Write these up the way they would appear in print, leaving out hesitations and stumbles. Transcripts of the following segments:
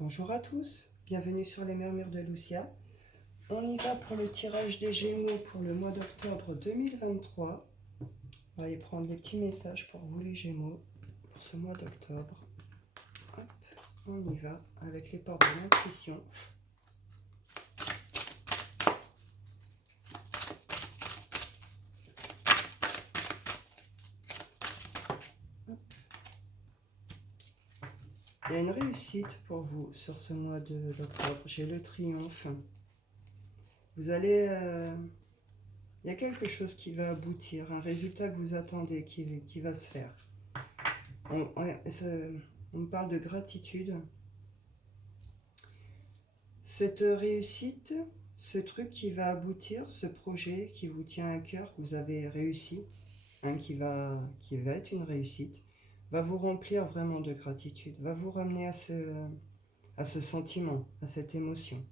Bonjour à tous, bienvenue sur les Murmures de Lucia. On y va pour le tirage des Gémeaux pour le mois d'octobre 2023. On va aller prendre des petits messages pour vous les Gémeaux pour ce mois d'octobre. Hop, on y va avec les portes de l'intuition. Il y a une réussite pour vous sur ce mois d'octobre. J'ai le triomphe. Vous allez... il y a quelque chose qui va aboutir, un résultat que vous attendez qui va se faire. On me parle de gratitude. Cette réussite, ce truc qui va aboutir, ce projet qui vous tient à cœur, que vous avez réussi, qui va être une réussite, va vous remplir vraiment de gratitude, va vous ramener à ce sentiment, à cette émotion.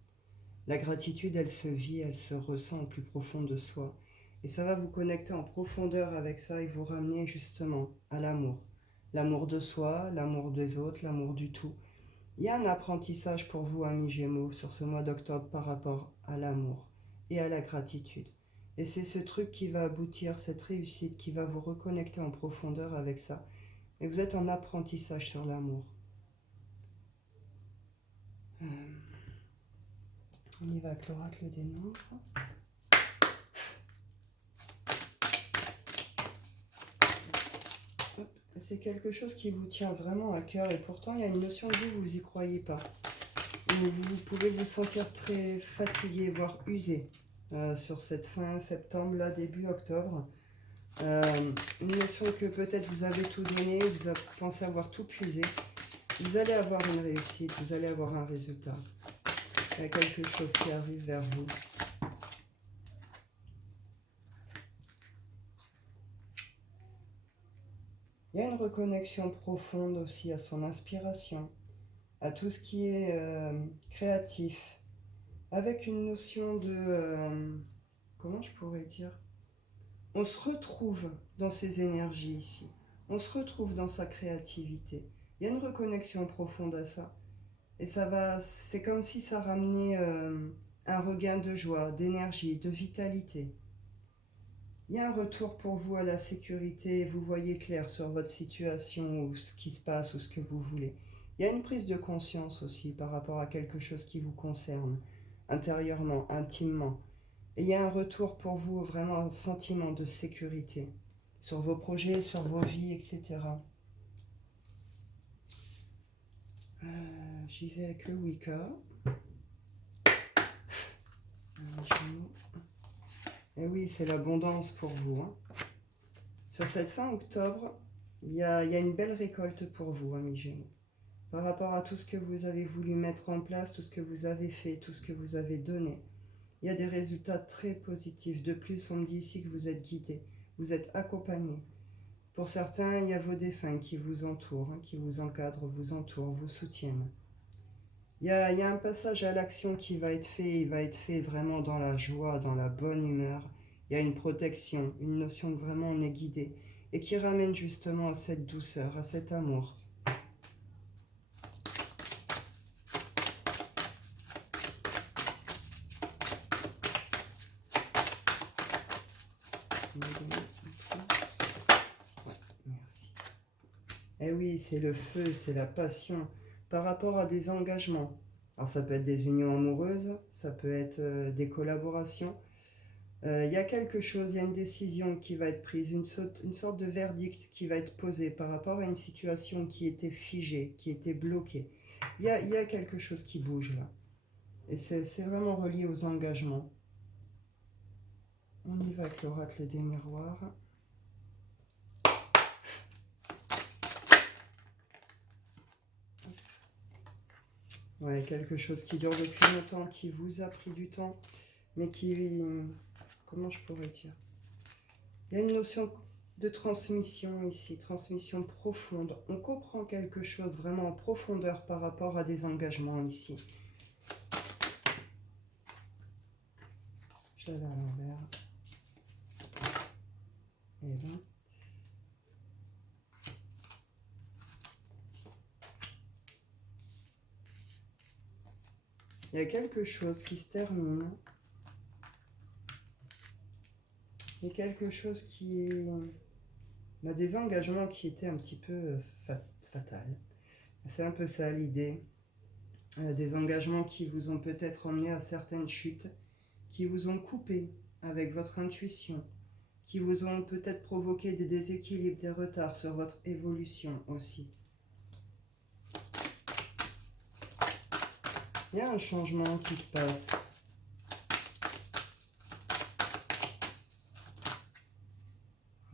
La gratitude, elle se vit, elle se ressent au plus profond de soi. Et ça va vous connecter en profondeur avec ça et vous ramener justement à l'amour. L'amour de soi, l'amour des autres, l'amour du tout. Il y a un apprentissage pour vous, amis Gémeaux, sur ce mois d'octobre par rapport à l'amour et à la gratitude. Et c'est ce truc qui va aboutir, cette réussite qui va vous reconnecter en profondeur avec ça. Et vous êtes en apprentissage sur l'amour. On y va avec l'oracle des nombres. C'est quelque chose qui vous tient vraiment à cœur et pourtant il y a une notion de vous n'y croyez pas. Vous pouvez vous sentir très fatigué, voire usé sur cette fin septembre, là, début octobre. Une notion que peut-être vous avez tout donné, vous avez pensé avoir tout puisé. Vous allez avoir une réussite, vous allez avoir un résultat. Il y a quelque chose qui arrive vers vous. Il y a une reconnexion profonde aussi à son inspiration, à tout ce qui est créatif, avec une notion de... comment je pourrais dire? On se retrouve dans ces énergies ici. On se retrouve dans sa créativité. Il y a une reconnexion profonde à ça. Et ça va, c'est comme si ça ramenait un regain de joie, d'énergie, de vitalité. Il y a un retour pour vous à la sécurité, vous voyez clair sur votre situation ou ce qui se passe ou ce que vous voulez. Il y a une prise de conscience aussi par rapport à quelque chose qui vous concerne, intérieurement, intimement. Et il y a un retour pour vous, vraiment un sentiment de sécurité sur vos projets, sur vos vies, etc. J'y vais avec le Wicca. Et oui, c'est l'abondance pour vous. Hein. Sur cette fin octobre, il y a une belle récolte pour vous, amis Gémeaux. Par rapport à tout ce que vous avez voulu mettre en place, tout ce que vous avez fait, tout ce que vous avez donné. Il y a des résultats très positifs. De plus, on me dit ici que vous êtes guidés, vous êtes accompagnés. Pour certains, il y a vos défunts qui vous entourent, hein, qui vous encadrent, vous entourent, vous soutiennent. Il y a un passage à l'action qui va être fait, il va être fait vraiment dans la joie, dans la bonne humeur. Il y a une protection, une notion que vraiment on est guidé et qui ramène justement à cette douceur, à cet amour. Merci. Eh oui, c'est le feu, c'est la passion par rapport à des engagements. Alors ça peut être des unions amoureuses, ça peut être des collaborations. Il y a quelque chose, il y a une décision qui va être prise, une sorte de verdict qui va être posé par rapport à une situation qui était figée, qui était bloquée. Il y a quelque chose qui bouge là. Et c'est vraiment relié aux engagements. On y va avec l'oracle des miroirs. Ouais, quelque chose qui dure depuis longtemps, qui vous a pris du temps, mais qui... Comment je pourrais dire? Il y a une notion de transmission ici, transmission profonde. On comprend quelque chose vraiment en profondeur par rapport à des engagements ici. Je l'avais à l'envers. Et là. Il y a quelque chose qui se termine. Il y a quelque chose qui est... des engagements qui étaient un petit peu fatals. C'est un peu ça l'idée. Des engagements qui vous ont peut-être emmené à certaines chutes, qui vous ont coupé avec votre intuition, qui vous ont peut-être provoqué des déséquilibres, des retards sur votre évolution aussi. Il y a un changement qui se passe.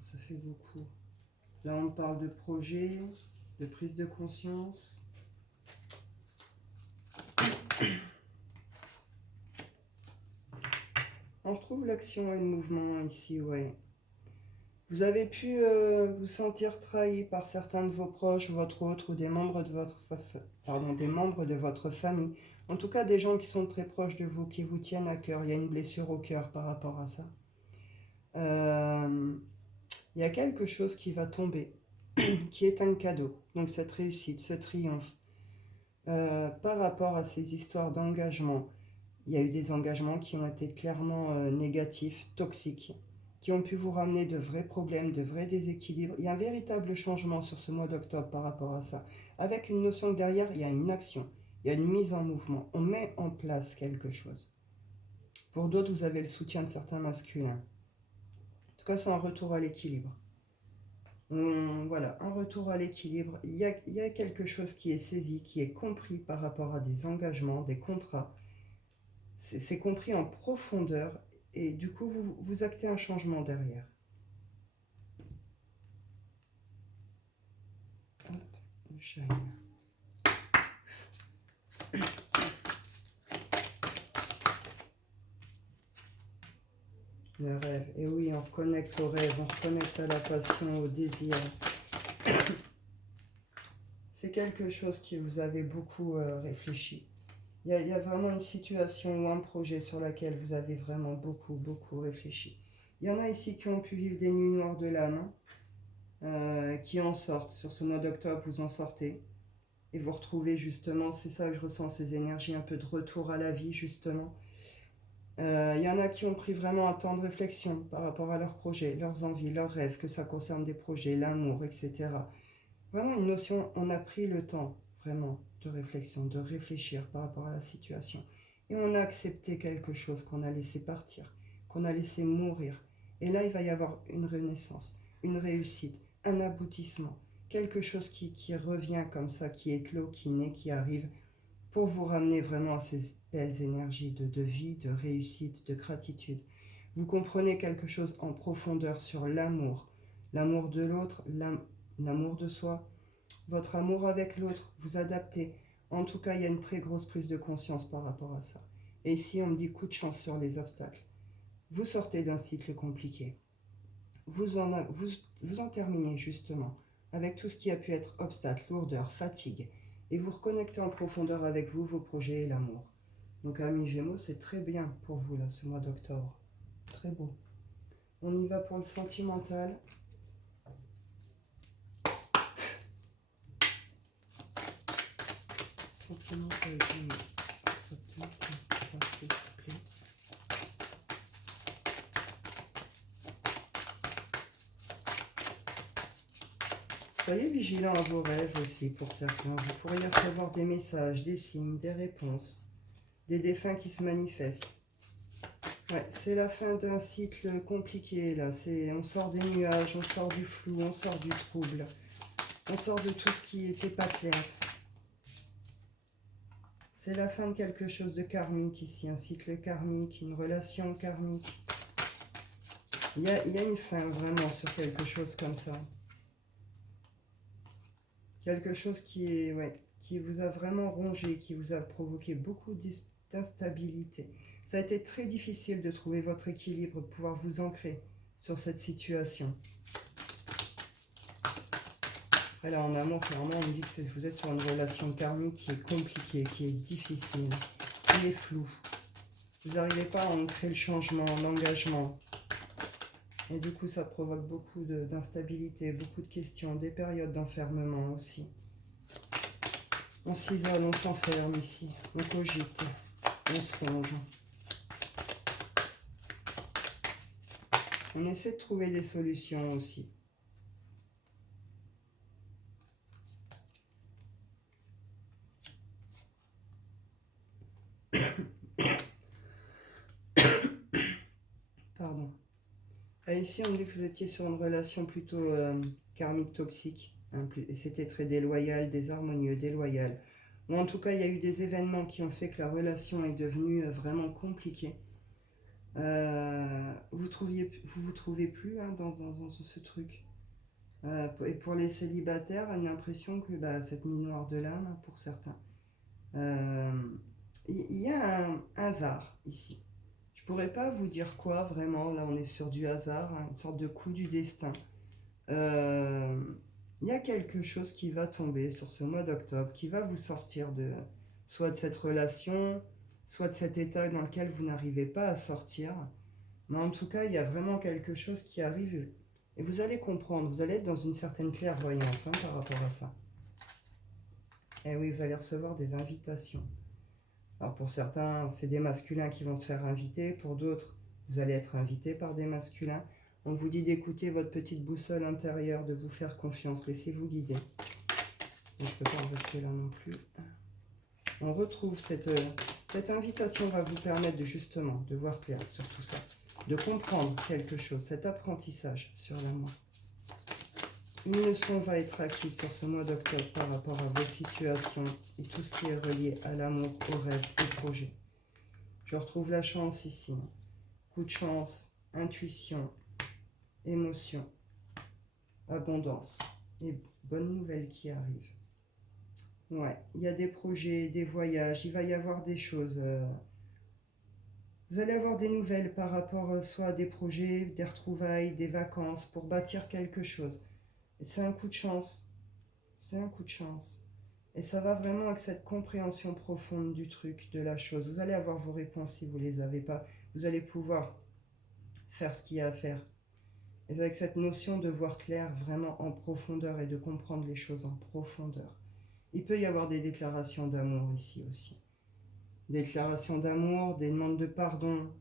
Ça fait beaucoup. Là, on parle de projet, de prise de conscience. On retrouve l'action et le mouvement ici, ouais. Vous avez pu vous sentir trahi par certains de vos proches, votre autre, ou des membres de votre famille. En tout cas, des gens qui sont très proches de vous, qui vous tiennent à cœur. Il y a une blessure au cœur par rapport à ça. Il y a quelque chose qui va tomber, qui est un cadeau. Donc cette réussite, ce triomphe. Par rapport à ces histoires d'engagement, il y a eu des engagements qui ont été clairement négatifs, toxiques, qui ont pu vous ramener de vrais problèmes, de vrais déséquilibres. Il y a un véritable changement sur ce mois d'octobre par rapport à ça. Avec une notion que derrière, il y a une action, il y a une mise en mouvement. On met en place quelque chose. Pour d'autres, vous avez le soutien de certains masculins. En tout cas, c'est un retour à l'équilibre. Voilà, un retour à l'équilibre. Il y a quelque chose qui est saisi, qui est compris par rapport à des engagements, des contrats. C'est compris en profondeur et du coup, vous actez un changement derrière. Hop, le shine. Le rêve. Et oui, on reconnecte au rêve, on reconnecte à la passion, au désir. C'est quelque chose qui vous avez beaucoup réfléchi. Il y a vraiment une situation ou un projet sur lequel vous avez vraiment beaucoup réfléchi. Il y en a ici qui ont pu vivre des nuits noires de l'âme, qui en sortent. Sur ce mois d'octobre, vous en sortez. Et vous retrouvez justement, c'est ça que je ressens, ces énergies, un peu de retour à la vie justement. Il y en a qui ont pris vraiment un temps de réflexion par rapport à leurs projets, leurs envies, leurs rêves, que ça concerne des projets, l'amour, etc. Vraiment une notion, on a pris le temps vraiment de réflexion, de réfléchir par rapport à la situation. Et on a accepté quelque chose qu'on a laissé partir, qu'on a laissé mourir. Et là, il va y avoir une renaissance, une réussite, un aboutissement, quelque chose qui revient comme ça, qui éclot, qui naît, qui arrive, pour vous ramener vraiment à ces belles énergies de vie, de réussite, de gratitude. Vous comprenez quelque chose en profondeur sur l'amour de l'autre, l'amour de soi, votre amour avec l'autre, vous adaptez. En tout cas, il y a une très grosse prise de conscience par rapport à ça. Et ici, on me dit coup de chance sur les obstacles. Vous sortez d'un cycle compliqué. Vous en terminez justement avec tout ce qui a pu être obstacle, lourdeur, fatigue. Et vous reconnectez en profondeur avec vous, vos projets et l'amour. Donc, amis Gémeaux, c'est très bien pour vous, là, ce mois d'octobre. Très beau. On y va pour le sentimental. Sentimental, s'il vous plaît. Soyez vigilants à vos rêves aussi pour certains. Vous pourriez recevoir des messages, des signes, des réponses, des défunts qui se manifestent. Ouais, c'est la fin d'un cycle compliqué là. On sort des nuages, on sort du flou, on sort du trouble. On sort de tout ce qui n'était pas clair. C'est la fin de quelque chose de karmique ici, un cycle karmique, une relation karmique. Il y a une fin vraiment sur quelque chose comme ça. Quelque chose qui vous a vraiment rongé, qui vous a provoqué beaucoup d'instabilité. Ça a été très difficile de trouver votre équilibre, de pouvoir vous ancrer sur cette situation. Alors en amour, clairement, on me dit que vous êtes sur une relation karmique qui est compliquée, qui est difficile, qui est floue. Vous n'arrivez pas à ancrer le changement, l'engagement. Et du coup, ça provoque beaucoup d'instabilité, beaucoup de questions, des périodes d'enfermement aussi. On s'isole, on s'enferme ici, on cogite. On se plonge. On essaie de trouver des solutions aussi. Pardon. Ah, ici, on me dit que vous étiez sur une relation plutôt karmique toxique. Hein, et c'était très déloyal, désharmonieux, déloyal. Ou en tout cas, il y a eu des événements qui ont fait que la relation est devenue vraiment compliquée. Vous trouvez plus hein, dans ce truc. Et pour les célibataires, j'ai l'impression que cette nuit noire de l'âme, hein, pour certains, il y a un hasard ici. Je pourrais pas vous dire quoi vraiment, là on est sur du hasard, hein, une sorte de coup du destin. Euh, il y a quelque chose qui va tomber sur ce mois d'octobre, qui va vous sortir soit de cette relation, soit de cet état dans lequel vous n'arrivez pas à sortir. Mais en tout cas, il y a vraiment quelque chose qui arrive. Et vous allez comprendre, vous allez être dans une certaine clairvoyance hein, par rapport à ça. Et oui, vous allez recevoir des invitations. Alors pour certains, c'est des masculins qui vont se faire inviter. Pour d'autres, vous allez être invité par des masculins. On vous dit d'écouter votre petite boussole intérieure, de vous faire confiance. Laissez-vous guider. Et je ne peux pas en rester là non plus. On retrouve cette invitation va vous permettre justement de voir clair sur tout ça. De comprendre quelque chose, cet apprentissage sur l'amour. Une leçon va être acquise sur ce mois d'octobre par rapport à vos situations et tout ce qui est relié à l'amour, aux rêves, aux projets. Je retrouve la chance ici. Coup de chance, intuition, émotion, abondance et bonnes nouvelles qui arrivent. Ouais, il y a des projets, des voyages, il va y avoir des choses. Vous allez avoir des nouvelles par rapport soit à des projets, des retrouvailles, des vacances pour bâtir quelque chose. Et c'est un coup de chance. C'est un coup de chance. Et ça va vraiment avec cette compréhension profonde du truc, de la chose. Vous allez avoir vos réponses si vous ne les avez pas. Vous allez pouvoir faire ce qu'il y a à faire. Et avec cette notion de voir clair vraiment en profondeur et de comprendre les choses en profondeur. Il peut y avoir des déclarations d'amour ici aussi. Des déclarations d'amour, des demandes de pardon,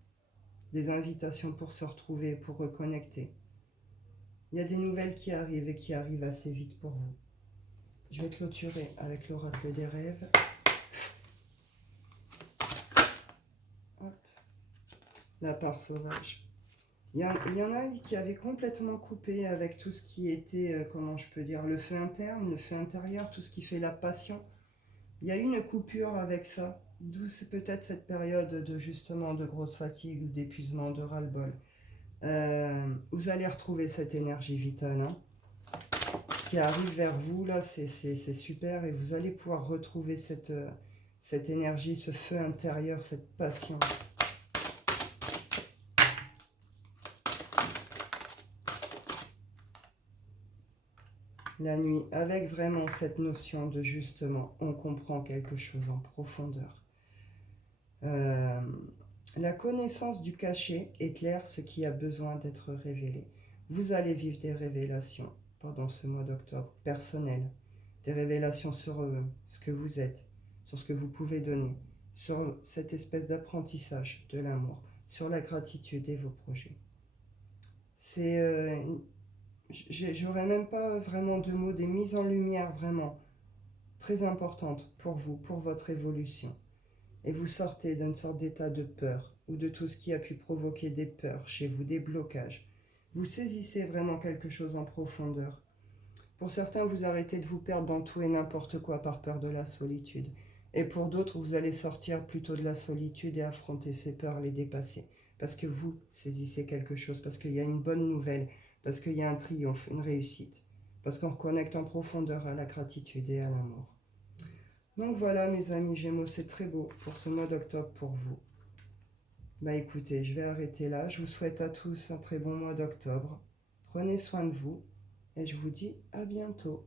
des invitations pour se retrouver, pour reconnecter. Il y a des nouvelles qui arrivent et qui arrivent assez vite pour vous. Je vais clôturer avec l'oracle des rêves. Hop. La part sauvage. Il y en a qui avaient complètement coupé avec tout ce qui était, comment je peux dire, le feu interne, le feu intérieur, tout ce qui fait la passion. Il y a eu une coupure avec ça, d'où c'est peut-être cette période de justement de grosse fatigue ou d'épuisement, de ras-le-bol. Vous allez retrouver cette énergie vitale. Hein. Ce qui arrive vers vous, là, c'est super et vous allez pouvoir retrouver cette énergie, ce feu intérieur, cette passion. La nuit, avec vraiment cette notion de justement, on comprend quelque chose en profondeur. La connaissance du cachet éclaire ce qui a besoin d'être révélé. Vous allez vivre des révélations pendant ce mois d'octobre, personnelles, des révélations sur ce que vous êtes, sur ce que vous pouvez donner, sur cette espèce d'apprentissage de l'amour, sur la gratitude et vos projets. J'aurais même pas vraiment de mots, des mises en lumière vraiment très importantes pour vous, pour votre évolution. Et vous sortez d'une sorte d'état de peur ou de tout ce qui a pu provoquer des peurs chez vous, des blocages. Vous saisissez vraiment quelque chose en profondeur. Pour certains, vous arrêtez de vous perdre dans tout et n'importe quoi par peur de la solitude. Et pour d'autres, vous allez sortir plutôt de la solitude et affronter ces peurs, les dépasser. Parce que vous saisissez quelque chose, parce qu'il y a une bonne nouvelle, parce qu'il y a un triomphe, une réussite. Parce qu'on reconnecte en profondeur à la gratitude et à l'amour. Donc voilà mes amis Gémeaux, c'est très beau pour ce mois d'octobre pour vous. Bah écoutez, je vais arrêter là. Je vous souhaite à tous un très bon mois d'octobre. Prenez soin de vous et je vous dis à bientôt.